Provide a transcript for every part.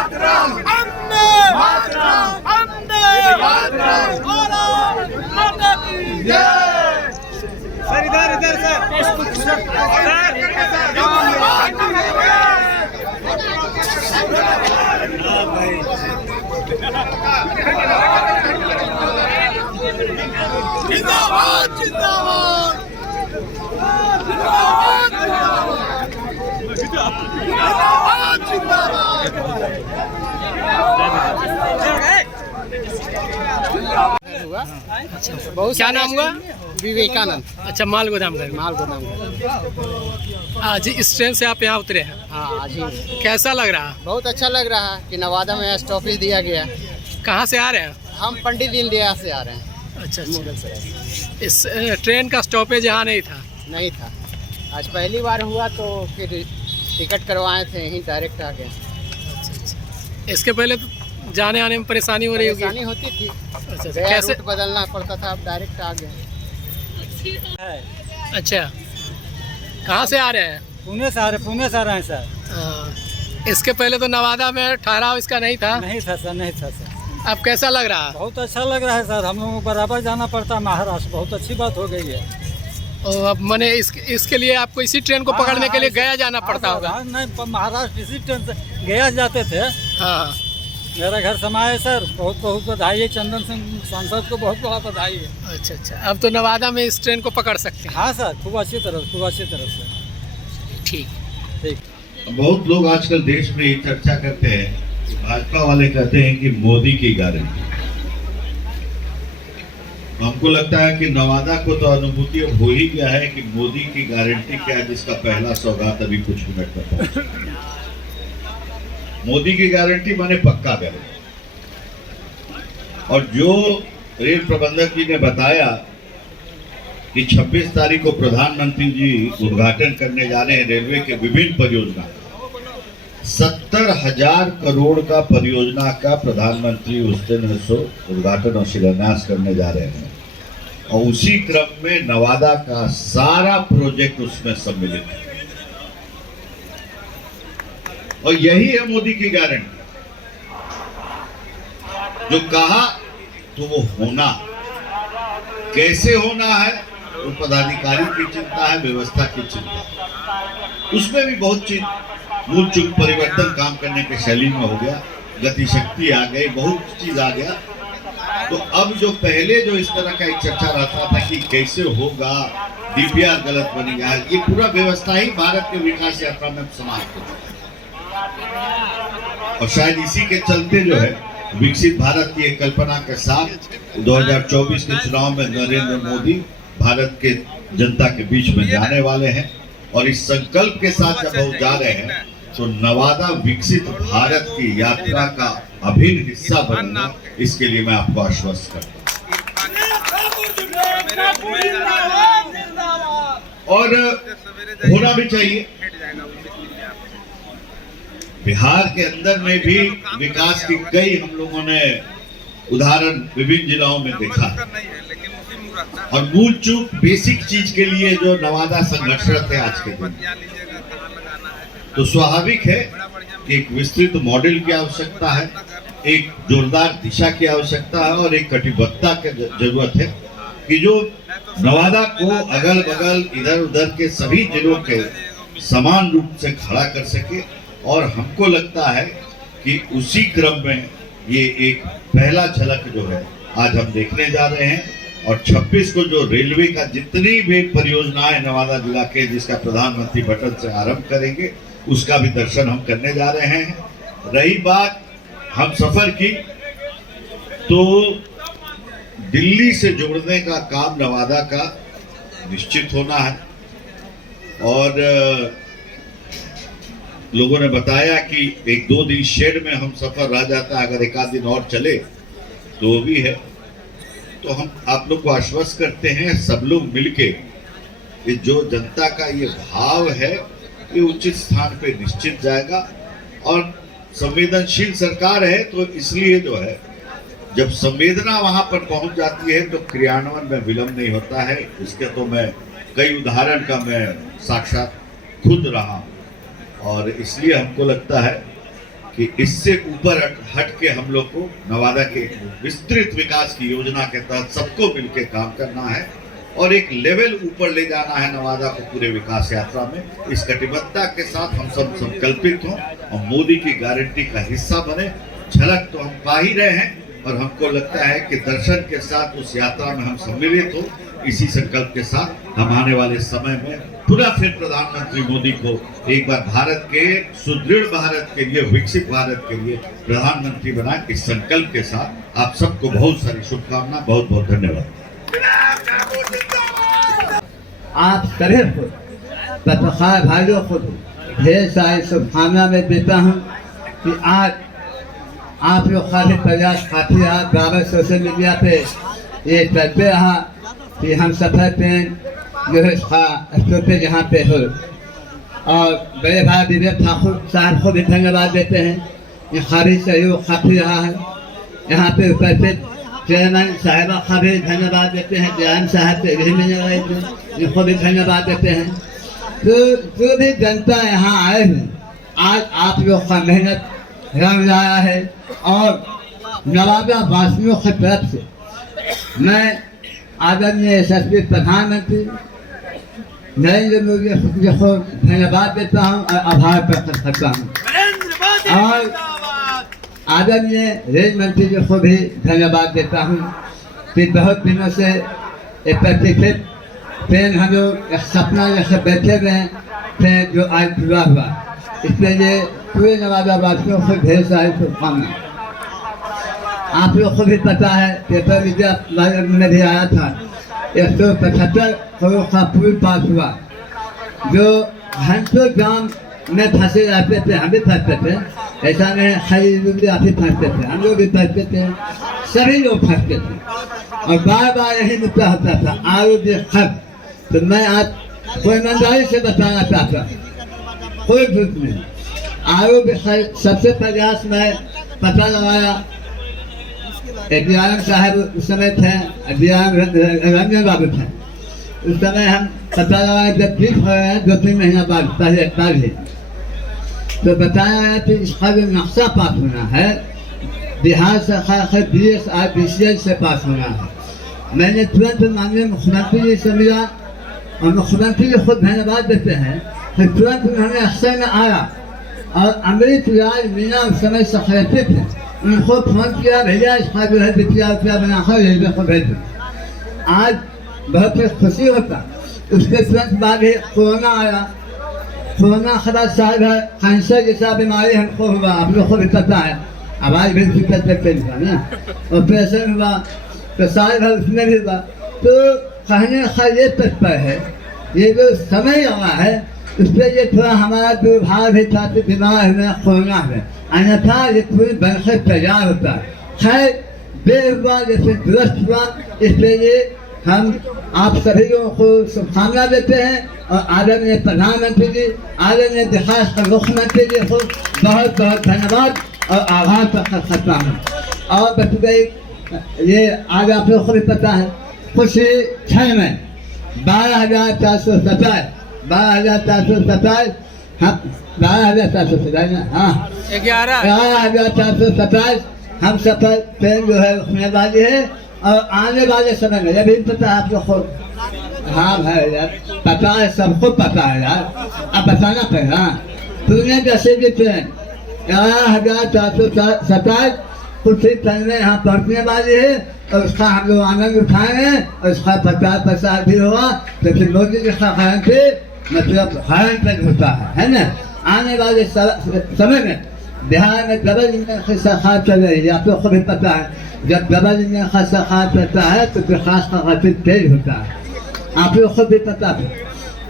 मातरम, वंदे मातरम, वंदे मातरम, भारत माता की जय। सर इधर सर। जिंदाबाद जिंदाबाद जिंदाबाद जिंदाबाद बहुत क्या नाम हुआ? विवेकानंद। अच्छा, माल गोदाम का। माल गोदाम। आज इस ट्रेन से आप यहाँ उतरे हैं? हाँ, आज ही। कैसा लग रहा है? बहुत अच्छा लग रहा है कि नवादा में स्टॉपेज दिया गया। कहाँ से आ रहे हैं? हम पंडित दीनदयाल से आ रहे हैं। अच्छा मुगल से। इस ट्रेन का स्टॉपेज यहाँ नहीं था? नहीं था, आज पहली बार हुआ तो फिर टिकट करवाए थे, यहीं डायरेक्ट आ गए। अच्छा। इसके पहले तो जाने आने में परेशानी हो रही होगी? परेशानी होती थी। अच्छा, कैसे रूट बदलना पड़ता था, अब डायरेक्ट आ गए। अच्छा, कहाँ से आ रहे हैं? पुणे से आ रहे हैं सर। इसके पहले तो नवादा में ठहराव इसका नहीं था? नहीं था सर। अब कैसा लग रहा है? बहुत अच्छा लग रहा है सर, हम लोगों को बराबर जाना पड़ता है महाराष्ट्र, बहुत अच्छी बात हो गई है। और अब मैंने इसके लिए आपको इसी ट्रेन को पकड़ने के लिए गया जाना पड़ता होगा? नहीं, महाराष्ट्र इसी ट्रेन से गया जाते थे। हाँ, मेरा घर समाया है सर, बहुत बहुत बधाई है। चंदन सिंह सांसद को बहुत बहुत बधाई है। अच्छा, अब तो नवादा में इस ट्रेन को पकड़ सकते हैं? हाँ सर, खूब अच्छी तरह से। ठीक। बहुत लोग आजकल देश में ये चर्चा करते हैं, भाजपा वाले कहते हैं कि मोदी की गारंटी। हमको लगता है कि नवादा को तो अनुभूति अब हो ही गया है कि मोदी की गारंटी क्या है, जिसका पहला सौगात अभी कुछ मिनट में पहुंचा। मोदी की गारंटी माने पक्का गारंटी। और जो रेल प्रबंधक जी ने बताया कि 26 तारीख को प्रधानमंत्री जी उद्घाटन करने जा रहे हैं रेलवे के विभिन्न परियोजना, 70,000 करोड़ का परियोजना का प्रधानमंत्री उस दिन उद्घाटन और शिलान्यास करने जा रहे हैं। और उसी क्रम में नवादा का सारा प्रोजेक्ट उसमें सम्मिलित है। और यही है मोदी की गारंटी। जो कहा तो वो होना, कैसे होना है वो पदाधिकारी की चिंता है, व्यवस्था की चिंता है। उसमें भी बहुत चीज मूल चूक परिवर्तन काम करने के शैली में हो गया, गति शक्ति आ गई, बहुत चीज आ गया। तो अब जो पहले जो इस तरह का एक चर्चा रहता था कि कैसे होगा, डीपीआर गलत बन गया, ये पूरा व्यवस्था ही भारत के विकास यात्रा में समाप्त हो चुका। और शायद इसी के चलते जो है विकसित भारत की एक कल्पना के साथ 2024 के चुनाव में नरेंद्र मोदी भारत के जनता के बीच में जाने वाले हैं। और इस संकल्प के साथ जब वो जा रहे हैं तो नवादा विकसित भारत की यात्रा का अभिन्न हिस्सा बनेगा, इसके लिए मैं आपको आश्वस्त करता हूं। और होना भी चाहिए। बिहार के अंदर में भी विकास की कई हम लोगों ने उदाहरण विभिन्न जिलों में देखा। और मूल चूक बेसिक चीज के लिए जो नवादा संघर्षरत है आज के दिन, तो स्वाभाविक है कि एक विस्तृत मॉडल की आवश्यकता है, एक जोरदार दिशा की आवश्यकता है और एक कटिबद्धता की जरूरत है कि जो नवादा को अगल बगल इधर उधर के सभी जिलों के समान रूप से खड़ा कर सके। और हमको लगता है कि उसी क्रम में ये एक पहला झलक जो है आज हम देखने जा रहे हैं। और 26 को जो रेलवे का जितनी भी परियोजनाएं नवादा जिला के जिसका प्रधानमंत्री बटन से आरंभ करेंगे, उसका भी दर्शन हम करने जा रहे हैं। रही बात हम सफर की, तो दिल्ली से जोड़ने का काम नवादा का निश्चित होना है। और लोगों ने बताया कि 1-2 दिन शेड में हम सफर रह जाता है, अगर 1 आध दिन और चले तो भी है। तो हम आप लोग को आश्वस्त करते हैं, सब लोग मिलके ये जो जनता का ये भाव है ये उचित स्थान पे निश्चित जाएगा। और संवेदनशील सरकार है तो इसलिए जो है जब संवेदना वहां पर पहुंच जाती है तो क्रियान्वयन में विलंब नहीं होता है। इसके तो मैं कई उदाहरण का मैं साक्षात खुद रहा हूं। और इसलिए हमको लगता है कि इससे ऊपर हट के हम लोग को नवादा के विस्तृत विकास की योजना के तहत सबको मिलकर काम करना है और एक लेवल ऊपर ले जाना है नवादा को पूरे विकास यात्रा में। इस कटिबद्धता के साथ हम सब संकल्पित हों और मोदी की गारंटी का हिस्सा बने। झलक तो हम पा ही रहे हैं और हमको लगता है कि दर्शन के साथ उस यात्रा में हम सम्मिलित हो। इसी संकल्प के साथ हम आने वाले समय में पुनः फिर प्रधानमंत्री मोदी को एक बार भारत के सुदृढ़ भारत के लिए, विकसित भारत के लिए प्रधानमंत्री बना। इस संकल्प के साथ आप सबको बहुत सारी शुभकामना, बहुत बहुत धन्यवाद। आप सभी को पत्रकार भाइयों को ढेर सारी शुभकामना में देता हूँ कि आज आप लोग काफी प्रयास काफी आप बराबर सोशल मीडिया पे ये करते रहा कि हम सफर ट्रेन जो है स्टॉप पे यहाँ पे हो। और बड़े भाई विवेक ठाकुर साहब को भी धन्यवाद देते हैं, ये काफी सहयोग काफी रहा है। यहाँ पे उपस्थित चेयरमैन साहिबा का भी धन्यवाद देते हैं, जयराम साहब से भी मिलने रहे थे, इनको भी धन्यवाद देते हैं। तो जो भी जनता यहाँ आए हैं, आज आप लोग का मेहनत रंग लाया है और नवादा वासियों की तरफ से मैं आदरणीय यशस्वी प्रधानमंत्री नरेंद्र मोदी को धन्यवाद देता हूँ और आभार प्रकट करता हूँ और आदरणीय रेल मंत्री जी को भी धन्यवाद देता हूँ कि बहुत दिनों से एक प्रतीक्षित ट्रेन हम लोग सपना जैसे बैठे हुए हैं ट्रेन जो आज पूरा हुआ, इसलिए पूरे नवादा वासियों को ढेर सारी शुभकामनाएं। आप लोग को भी पता है, पेपर मीडिया में भी आया था, 175 करोड़ का पुल पास हुआ जो घंटों जाम में फंसे रहते थे। हम भी फंसते थे, ऐसा नहीं खाली लोग भी आप ही फंसते थे, हम लोग भी फंसते थे, सभी लोग फंसते थे और बार बार यही मुद्दा होता था आरोग्य खर्च। तो मैं आज कोई ईमानदारी से बताना चाहता, कोई झूठ नहीं, आरोग्य सबसे प्रयास में पता लगाया। डीआरएम साहब उस समय थे, डीआरएम रंजन बाबू थे, उस समय हम पता लगाया जब ठीक हो रहे हैं 2-3 महीना बाद पहले तो बताया गया कि इसका जो नक्शा पास होना है बिहार सरकार के BSRBCL से पास होना है। मैंने तुरंत माननीय मुख्यमंत्री जी से मिला और मुख्यमंत्री जी खुद धन्यवाद देते हैं कि तुरंत उन्होंने अक्सर में आया और अमृत लाल मीना उस समय सेक्रेटरी थे, उनको फोन किया, भैया इसका जो है रुपया बनाकर रेलवे को भेज दो। आज बहुत ही खुशी होता। उसके तुरंत बाद ही कोरोना आया, कोरोना खराब साल है, कैंसर जैसा बीमारी हमको हुआ, आप लोग को भी पता है, आवाज़ भी दिक्कत लगती था ना, ऑपरेशन हुआ तो साल भर उसमें भी हुआ। तो कहने का ये तत्पर है, ये जो समय आया है उस पर ये थोड़ा हमारा दुर्भाग्य भी था कि दिमाग में कोरोना है, अन्यथा ये पूरी बनकर तैयार होता है। खैर बे हुआ जैसे दुरुस्त हुआ, इसलिए हम आप सभी लोगों को शुभकामना देते हैं और आदरणीय प्रधानमंत्री जी, आदरणीय देश के मुख्यमंत्री जी को बहुत बहुत धन्यवाद और आभार प्रकट करता हूँ। और बच गई ये आज आप लोग को भी पता है, कुछ 6 में 12,427 हम 12,427 हाँ 11,427 हम सफर ट्रेन जो है होने वाली है और आने वाले समय में, ये भी पता है आप लोग को। हाँ भाई यार, पता है, सबको पता है यार, अब बताना पड़ेगा। पुणे जैसे भी ट्रेन 11,427 कुछ ही ट्रेन में यहाँ पहुँचने वाली है और उसका हम लोग आनंद उठाएंगे और उसका प्रचार भी होगा। तो फिर मोदी जी का गारंटी मतलब गारंटी होता है ना। आने वाले समय में बिहार में डबल इंजन की सरकार चल रही है, आप लोग को भी पता है, जब डबल इंजन का सरकार चलता है तो विकास का गति तेज होता है। आप लोग को भी पता है,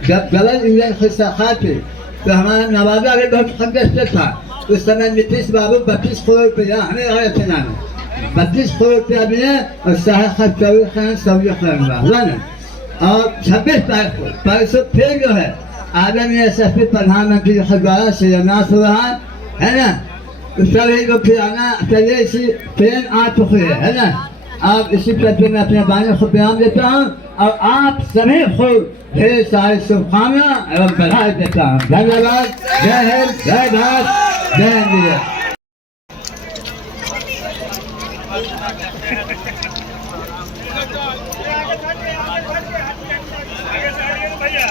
जब डबल इंजन की सरकार थी तो हमारा नवादा भी बहुत कंजेस्टेड था। उस समय नीतीश बाबू 32 करोड़ रुपया हमें आए थे ना, 32 करोड़ रुपया भी है और 24 करोड़ हुआ ना। और 26 तारीख को परसों फिर जो है आदरणीय यशस्वी प्रधानमंत्री के द्वारा शिलान्यास हो रहा है ना। सभी लोग फिर आना चलिए, इसी ट्रेन आ चुकी है ना। आप इसी प्रति में अपने बारे को बयान देता हूँ और आप सभी को ढेर सारी शुभकामना एवं बधाई देता हूँ। धन्यवाद। जय हिंद, जय भारत, जय इंडिया। आगे से भैया